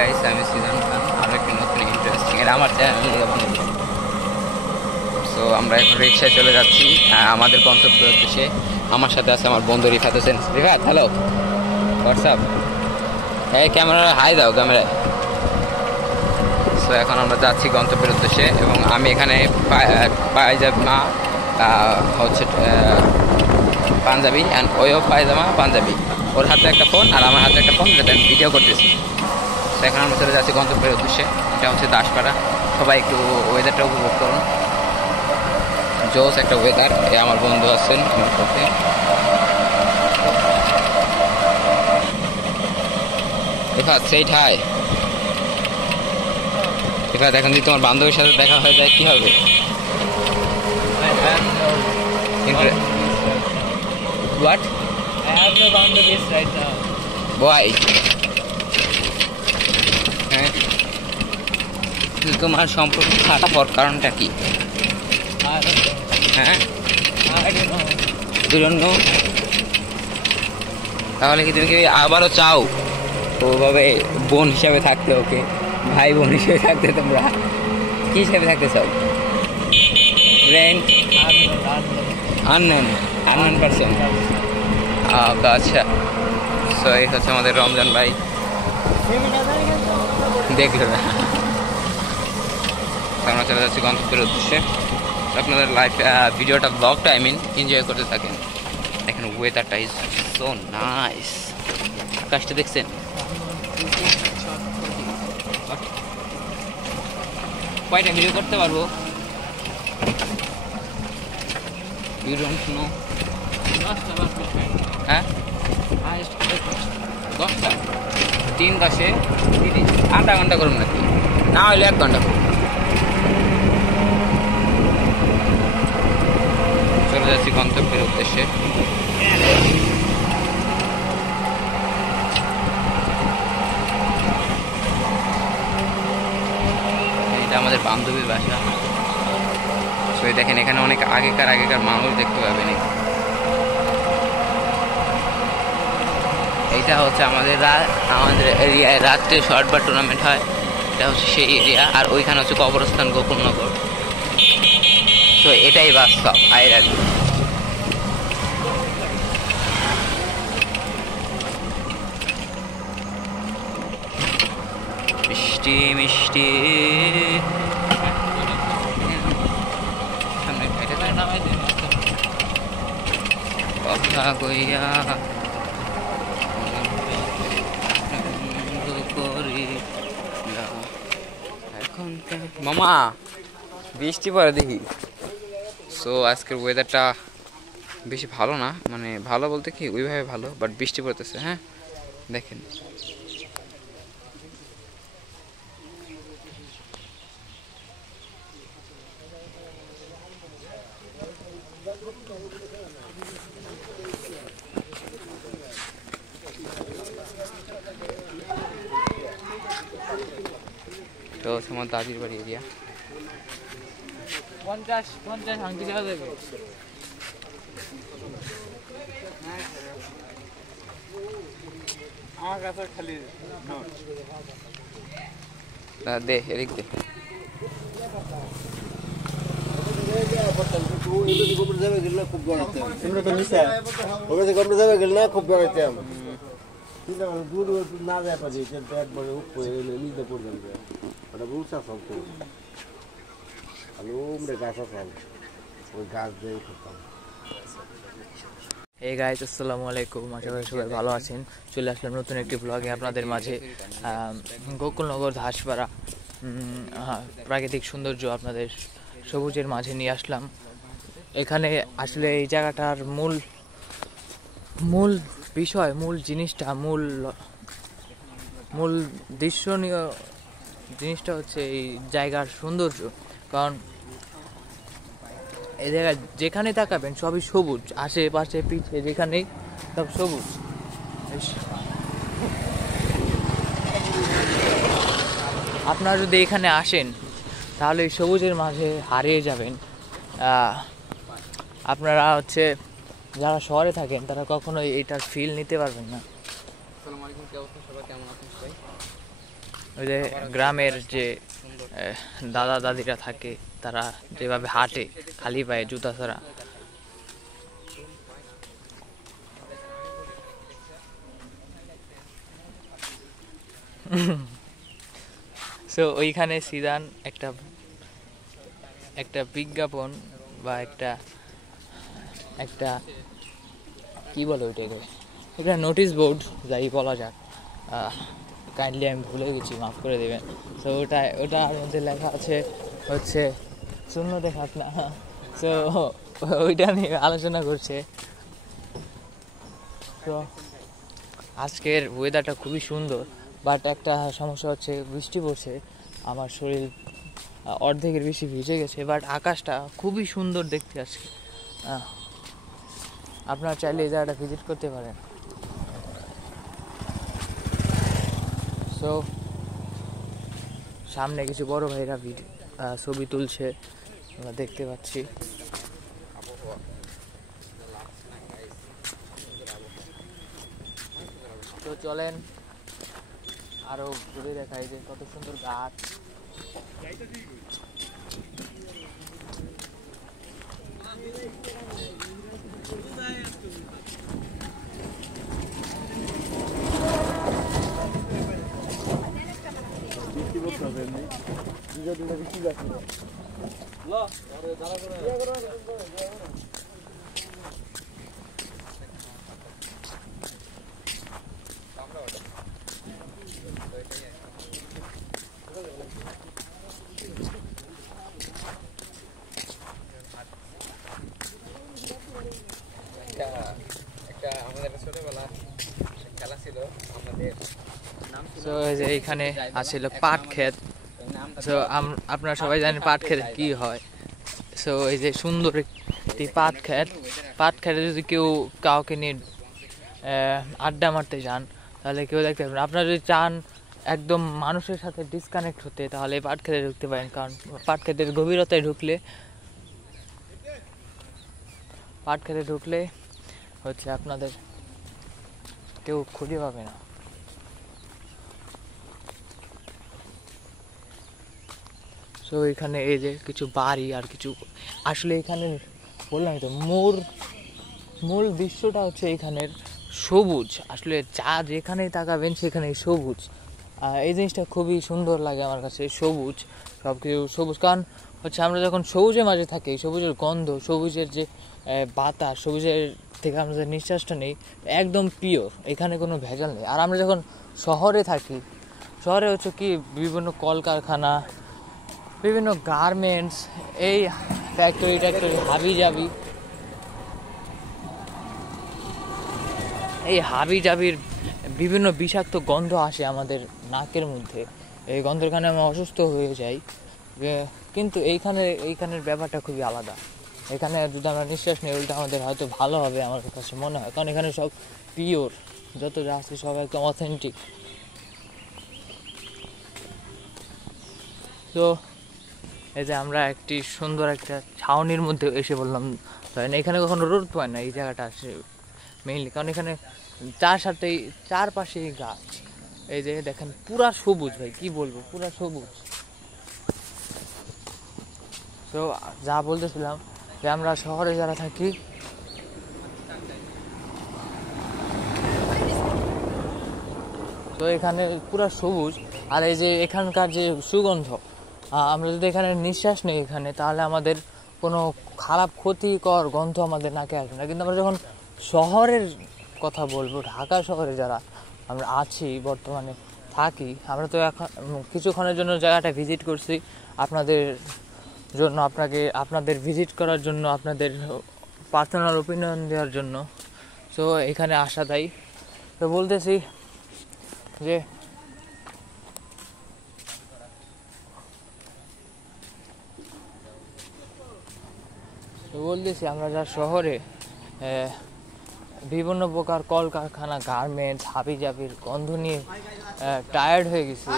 Guys, আমি season খান, আরও একটি নতুন ইন্টারেস্টিং এর আমার চ্যানেল। সো আমরা এখন রিক্সায় চলে যাচ্ছি আমাদের গন্তব্য উদ্দেশ্যে। আমার সাথে আছে আমার বন্ধু রিফাত হোসেন। Rifat, hello, WhatsApp. এই ক্যামেরা হাই দাও ক্যামেরায়। সো এখন আমরা যাচ্ছি গন্তব্যের উদ্দেশ্যে এবং আমি এখানে পায়জামা হচ্ছে পাঞ্জাবি অ্যান্ড ওইও পায়জামা পাঞ্জাবি। ওর হাতে একটা ফোন আর আমার হাতে একটা ফোন, যেটা আমি ভিডিও করতেছি। তো এখন আমরা চলে যাচ্ছি গন্তব্যের উদ্দেশ্যে। এটা হচ্ছে দাসপাড়া। সবাই একটু ওয়েদারটা উপভোগ করুন, জোস একটা ওয়েদার। এ আমার বন্ধু আছেন আমার সাথে। রিফাত সেই ঠাই। রিফাত, এখন যদি তোমার বান্ধবীর সাথে দেখা হয়ে যায় কি হবে? What? I have no boundaries right now. Why? তোমার সম্পর্ক খারাপ হওয়ার কারণটা কি? I don't know. হ্যাঁ, I don't know. You don't know? তাহলে কি তুমি কি আবারও চাও ওভাবে বোন হিসাবে থাকতে, ওকে ভাই বোন হিসেবে থাকতে? তোমরা কি হিসাবে থাকতে চাও? ফ্রেন্ড? Unknown person. আচ্ছা, সো এই হচ্ছে আমাদের রমজান ভাই, দেখলো না। আমরা চলে যাচ্ছি গন্তব্যের উদ্দেশ্যে। আপনাদের লাইফ ভিডিওটা ব্লগটা এনজয় করতে থাকেন। দেখেন ওয়েদারটা ইজ সো নাইস। আকাশটা দেখছেন? কয়টা ভিডিও করতে পারবো? You don't know? হ্যাঁ, 10টা 3-10 আধা ঘন্টা করুন নাকি, না হলে 1 ঘন্টা করুন। চলে যাচ্ছি গন্তব্যের উদ্দেশ্যে। এটা আমাদের বান্ধবীর বাসা। সো দেখেন এখানে অনেক আগেকার মানুষ দেখতে পাবেন। এইটা হচ্ছে আমাদের এরিয়ায় রাত্রে শর্ট বা টুর্নামেন্ট হয়। এটা হচ্ছে সেই এরিয়া। আর ওইখানে হচ্ছে কবরস্থান গোকুলনগর। তো এটাই বাস্তব আইরান। মিষ্টি মিষ্টি কথা কইয়া এখন মামা বৃষ্টি পড়ে দেখি। সো আজকের ওয়েদারটা বেশি ভালো না, মানে ভালো বলতে কি ওইভাবে ভালো, বাট বৃষ্টি পড়তেছে। হ্যাঁ দেখেন, তো হচ্ছে আমার দাদির বাড়ি এরিয়া। 50 ভাঙতে যাওয়া যাবে। আমার কাছে খালি দে এদিক দে। খুব বেড়াইতাম দূর না যায় পারি একবারে নিতে পড়বেন ওটা বুঝছা সব আলুমরে গাছ আসাল ওই গাছ দিয়ে করতাম। এই গাইস, আসসালামু আলাইকুম। আশা করি সবাই ভালো আছেন। চলে আসলাম নতুন একটি ব্লগে আপনাদের মাঝে। গোকুলনগর দাসপাড়া প্রাকৃতিক সৌন্দর্য আপনাদের সবুজের মাঝে নিয়ে আসলাম। এখানে আসলে এই জায়গাটার মূল বিষয়, মূল জিনিসটা, মূল দৃশ্যনীয় জিনিসটা হচ্ছে এই জায়গার সৌন্দর্য। কারণ এই জায়গায় যেখানে তাকাবেন সবই সবুজ, আশেপাশে পিছে যেখানেই সব সবুজ। আপনারা যদি এখানে আসেন তাহলে এই সবুজের মাঝে হারিয়ে যাবেন। আপনারা হচ্ছে যারা শহরে থাকেন তারা কখনোই এইটার ফিল নিতে পারবেন না। আসসালামু আলাইকুম, কি অবস্থা সবাই, কেমন আছেন সবাই? ওই যে গ্রামের যে দাদা দাদিরা থাকে তারা যেভাবে হাঁটে খালি পায়ে জুতা ছাড়া, সো ওইখানে সিদান একটা একটা বিজ্ঞাপন বা একটা একটা কি বলে ওইটাকে, একটা নোটিশ বোর্ড যাই বলা যাক, কাইন্ডলি আমি ভুলে গেছি, মাফ করে দেবেন। তো ওটার মধ্যে লেখা আছে হচ্ছে শূন্য দেখাত না, সো ওইটা নিয়ে আলোচনা করছে। তো আজকের ওয়েদারটা খুবই সুন্দর, বাট একটা সমস্যা হচ্ছে বৃষ্টি পড়ছে, আমার শরীর অর্ধেকের বেশি ভিজে গেছে, বাট আকাশটা খুবই সুন্দর দেখতে আজকে। আপনারা চাইলে এই জায়গাটা ভিজিট করতে পারেন। সো সামনে কিছু বড় ভাইরা ছবি তুলছে, আমরা দেখতে পাচ্ছি। তো চলেন আরো ঘুরে দেখাই যে কত সুন্দর গাছ। আমাদের ছোটবেলা খেলা ছিল, আমাদের তো এইখানে আছিল পাট ক্ষেত। তো আপনারা সবাই জানেন পাট ক্ষেত কি হয়। সো এই যে সুন্দর একটি পাট ক্ষেতে যদি কেউ কাউকে নিয়ে আড্ডা মারতে যান তাহলে কেউ দেখতে পাবেন। আপনারা যদি চান একদম মানুষের সাথে ডিসকানেক্ট হতে, তাহলে পাট ক্ষেতে ঢুকতে পারেন, কারণ পাট ক্ষেতের গভীরতায় ঢুকলে হচ্ছে আপনাদের কেউ খুঁজে পাবে না। সো এখানে এই যে কিছু বাড়ি আর কিছু, আসলে এখানে বললাম তো মূল দৃশ্যটা হচ্ছে এখানের সবুজ। আসলে যা যেখানেই তাকাবেন সেখানেই সবুজ, এই জিনিসটা খুবই সুন্দর লাগে আমার কাছে। সবুজ, সব কিছু সবুজ, কারণ হচ্ছে আমরা যখন সবুজের মাঝে থাকি, সবুজের গন্ধ, সবুজের যে বাতাস, সবুজের থেকে আমরা যে নিঃশ্বাসটা নেই একদম পিওর, এখানে কোনো ভেজাল নেই। আর আমরা যখন শহরে থাকি, শহরে হচ্ছে কি বিভিন্ন কলকারখানা, বিভিন্ন গার্মেন্টস, এই ফ্যাক্টরি হাবি জাবির বিভিন্ন বিষাক্ত গন্ধ আসে আমাদের নাকের মধ্যে, এই গন্ধের কারণে আমরা অসুস্থ হয়ে যাই। কিন্তু এইখানের ব্যাপারটা খুবই আলাদা। এখানে যদি আমরা নিঃশ্বাস নিই ওইটা আমাদের হয়তো ভালো হবে আমার কাছে মনে হয়, কারণ এখানে সব পিওর, যত যা আছে সব একদম অথেন্টিক। তো এই যে আমরা একটি সুন্দর একটা ছাউনির মধ্যে এসে বললাম, এখানে কখনো রোদ পায় না এই জায়গাটা আসে মেইনলি, কারণ এখানে চারপাশেই গাছ। এই যে দেখেন পুরা সবুজ, ভাই কি বলবো, পুরা সবুজ। তো যা বলতেছিলাম যে আমরা শহরে যারা থাকি, তো এখানে পুরা সবুজ, আর এই যে এখানকার যে সুগন্ধ, আমরা যদি এখানে নিঃশ্বাস নেই এখানে, তাহলে আমাদের কোনো খারাপ ক্ষতিকর গন্ধ আমাদের নাকে আসবে না। কিন্তু আমরা যখন শহরের কথা বলবো, ঢাকা শহরে যারা আমরা আছি বর্তমানে থাকি, আমরা তো এখন কিছুক্ষণের জন্য জায়গাটা ভিজিট করছি আপনাদের জন্য, আপনাদের ভিজিট করার জন্য, আপনাদের পার্সোনাল ওপিনিয়ন দেওয়ার জন্য। তো এখানে আসা তাই তো বলতেছি যে আমরা যা শহরে বিভিন্ন প্রকার কলকারখানা, গার্মেন্টস, হাবিজাবির গন্ধ নিয়ে টায়ার্ড হয়ে গেছি,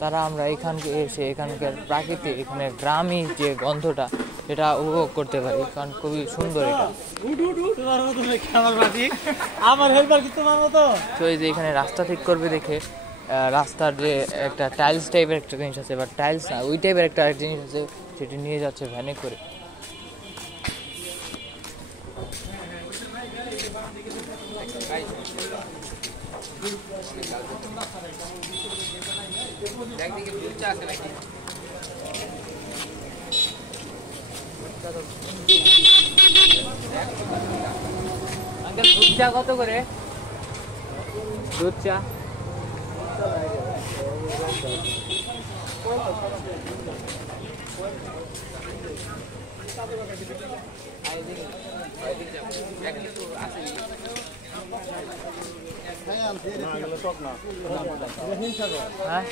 তারা আমরা এখানকে এসে এখানকার প্রাকৃতিক, এখানে গ্রামীণ যে গন্ধটা এটা উপভোগ করতে পারি, কারণ খুবই সুন্দর এটা। তো এই যে এখানে রাস্তা ঠিক করবে দেখে রাস্তার যে একটা টাইলস টাইপের একটা জিনিস আছে, বা টাইলস না, ওই টাইপের একটা জিনিস আছে, সেটি নিয়ে যাচ্ছে ভ্যানে করে। আঙ্কেল দুধ চা কত করে? দুধ চা হ্যাঁ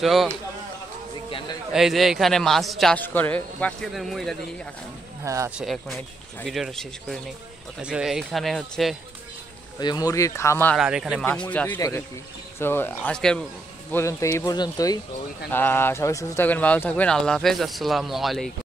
সো এই যে এখানে মাছ চাষ করে। হ্যাঁ আছে, 1 মিনিট ভিডিওটা শেষ করে নিই। এইখানে হচ্ছে ওই যে মুরগির খামার, আর এখানে মাছ চাষ করে। তো আজকের পর্যন্ত এই পর্যন্তই। সবাই সুস্থ থাকবেন, ভালো থাকবেন, আল্লাহ হাফেজ, আসসালামু আলাইকুম।